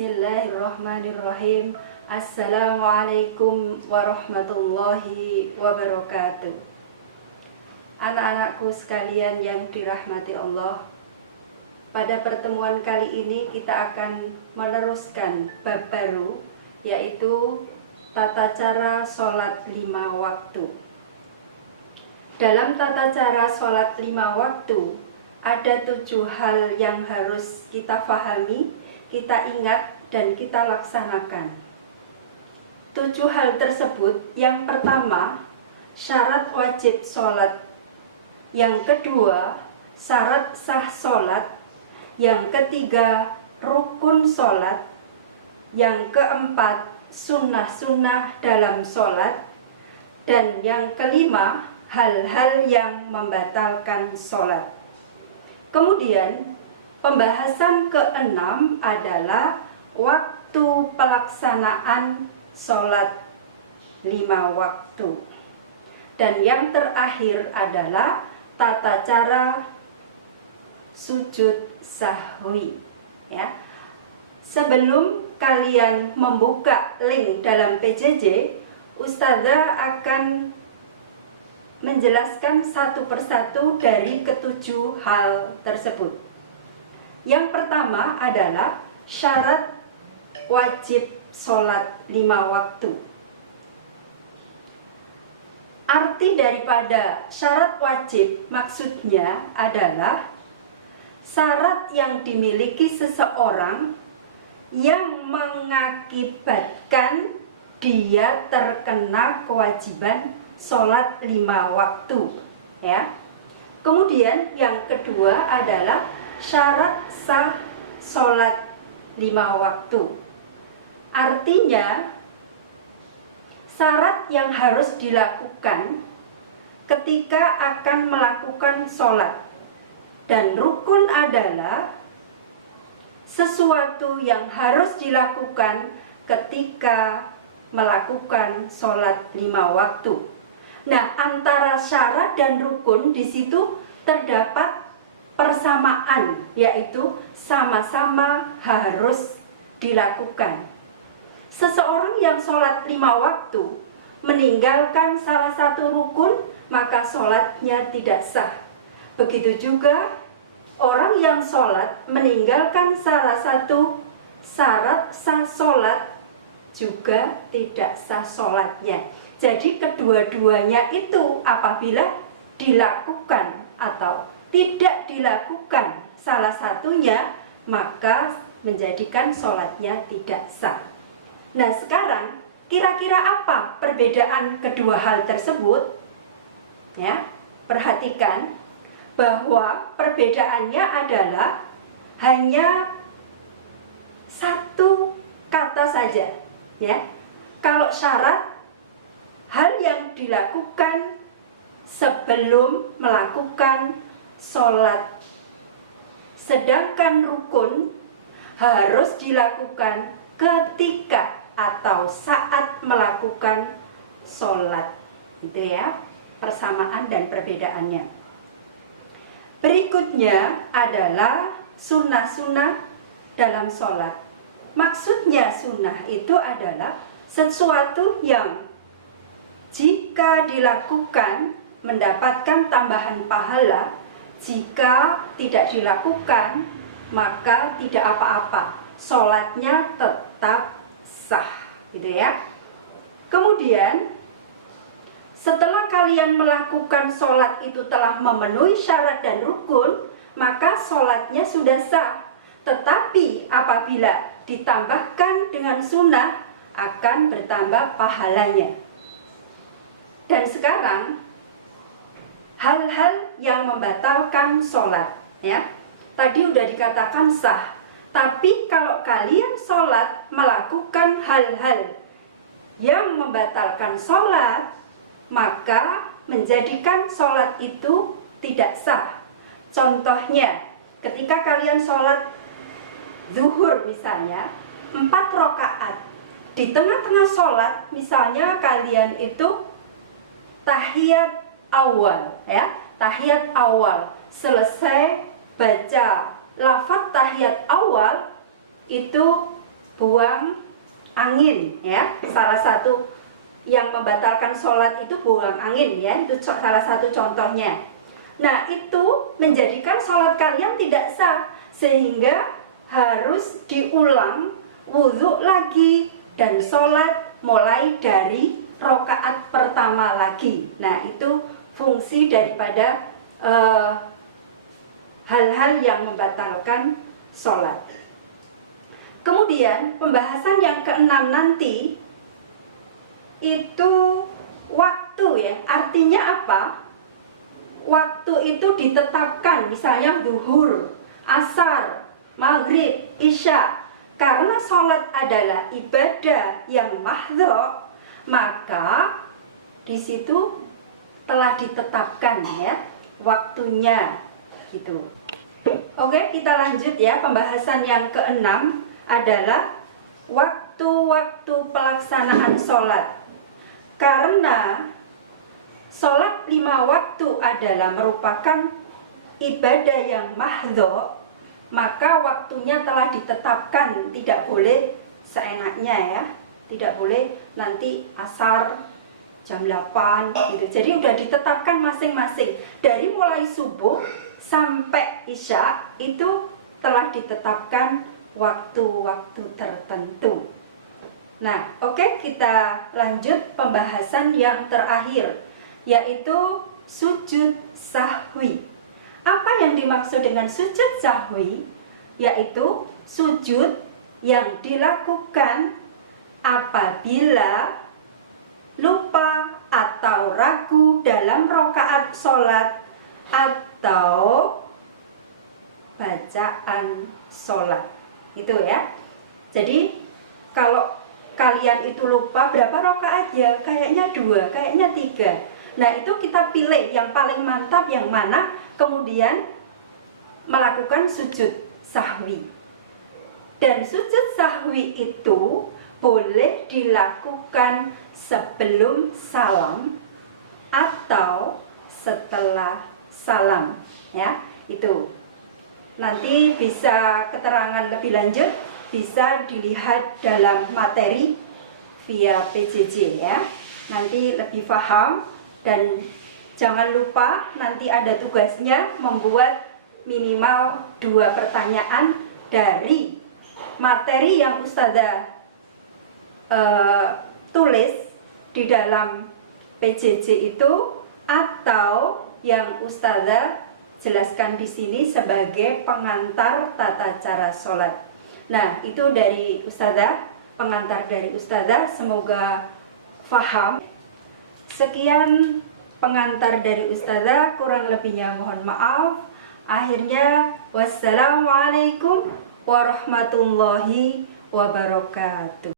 Bismillahirrahmanirrahim. Assalamualaikum warahmatullahi wabarakatuh. Anak-anakku sekalian yang dirahmati Allah, pada pertemuan kali ini kita akan meneruskan bab baru, yaitu tata cara sholat 5 waktu. Dalam tata cara sholat 5 waktu, ada 7 hal yang harus kita fahami, kita ingat, dan kita laksanakan. 7 hal tersebut, yang pertama, syarat wajib sholat. Yang kedua, syarat sah sholat. Yang ketiga, rukun sholat. Yang keempat, sunnah-sunnah dalam sholat. Dan yang kelima, hal-hal yang membatalkan sholat. Kemudian, pembahasan keenam adalah waktu pelaksanaan sholat 5 waktu. Dan yang terakhir adalah tata cara sujud sahwi. Ya. Sebelum kalian membuka link dalam PJJ, Ustazah akan menjelaskan satu persatu dari ke-7 hal tersebut. Yang pertama adalah syarat wajib sholat 5 waktu. Arti daripada syarat wajib maksudnya adalah syarat yang dimiliki seseorang yang mengakibatkan dia terkena kewajiban sholat 5 waktu. Ya. Kemudian yang kedua adalah syarat sah sholat 5 waktu. Artinya, syarat yang harus dilakukan ketika akan melakukan sholat. Dan rukun adalah sesuatu yang harus dilakukan ketika melakukan sholat 5 waktu. Nah, antara syarat dan rukun di situ terdapat persamaan, yaitu sama-sama harus dilakukan. Seseorang yang sholat 5 waktu meninggalkan salah satu rukun, maka sholatnya tidak sah. Begitu juga orang yang sholat meninggalkan salah satu syarat sah sholat, juga tidak sah sholatnya. Jadi kedua-duanya itu apabila dilakukan atau tidak dilakukan salah satunya, maka menjadikan sholatnya tidak sah. Nah, sekarang kira-kira apa perbedaan kedua hal tersebut? Ya, perhatikan bahwa perbedaannya adalah hanya satu kata saja. Ya, kalau syarat, hal yang dilakukan sebelum melakukan sholat. Sedangkan rukun harus dilakukan ketika atau saat melakukan sholat. Itu ya, persamaan dan perbedaannya. Berikutnya adalah sunnah-sunnah dalam sholat. Maksudnya sunnah itu adalah sesuatu yang jika dilakukan mendapatkan tambahan pahala, jika tidak dilakukan maka tidak apa-apa, sholatnya tetap sah, gitu ya. Kemudian setelah kalian melakukan sholat itu telah memenuhi syarat dan rukun, maka sholatnya sudah sah. Tetapi apabila ditambahkan dengan sunnah, akan bertambah pahalanya. Dan sekarang hal-hal yang membatalkan sholat, ya. Tadi udah dikatakan sah, tapi kalau kalian sholat melakukan hal-hal yang membatalkan sholat, maka menjadikan sholat itu tidak sah. Contohnya, ketika kalian sholat zuhur misalnya, 4 rakaat, di tengah-tengah sholat misalnya kalian itu tahiyat awal, ya, tahiyat awal, selesai baca lafaz tahiyat awal, itu buang angin ya. Salah satu yang membatalkan sholat itu buang angin ya, itu salah satu contohnya. Nah, itu menjadikan sholat kalian tidak sah, sehingga harus diulang wudhu lagi dan sholat mulai dari rakaat pertama lagi. Nah, itu fungsi daripada hal-hal yang membatalkan sholat. Kemudian pembahasan yang keenam nanti itu waktu ya. Artinya apa? Waktu itu ditetapkan, misalnya zuhur, asar, maghrib, isya. Karena sholat adalah ibadah yang mahdhu, maka di situ telah ditetapkan ya waktunya gitu. Oke, kita lanjut ya. Pembahasan yang keenam adalah waktu-waktu pelaksanaan sholat. Karena sholat 5 waktu adalah merupakan ibadah yang mahdhu, maka waktunya telah ditetapkan, tidak boleh seenaknya ya. Tidak boleh nanti asar jam 8 gitu. Jadi udah ditetapkan masing-masing. Dari mulai subuh sampai isya itu telah ditetapkan waktu-waktu tertentu. Nah, oke, kita lanjut pembahasan yang terakhir, yaitu sujud sahwi. Apa yang dimaksud dengan sujud sahwi? Yaitu sujud yang dilakukan apabila lupa atau ragu dalam rakaat sholat atau bacaan sholat. Itu ya. Jadi kalau kalian itu lupa berapa rakaat ya, kayaknya 2, kayaknya 3. Nah, itu kita pilih yang paling mantap yang mana, kemudian melakukan sujud sahwi. Dan sujud sahwi itu boleh dilakukan sebelum salam atau setelah salam ya. Itu nanti bisa keterangan lebih lanjut, bisa dilihat dalam materi via PJJ ya. Nanti lebih paham. Dan jangan lupa nanti ada tugasnya membuat minimal 2 pertanyaan dari materi yang Ustazah tulis di dalam PJJ itu, atau yang Ustazah jelaskan di sini sebagai pengantar tata cara sholat. Nah, itu dari Ustazah, pengantar dari Ustazah, semoga paham. Sekian pengantar dari Ustazah, kurang lebihnya mohon maaf. Akhirnya, wassalamualaikum warahmatullahi wabarakatuh.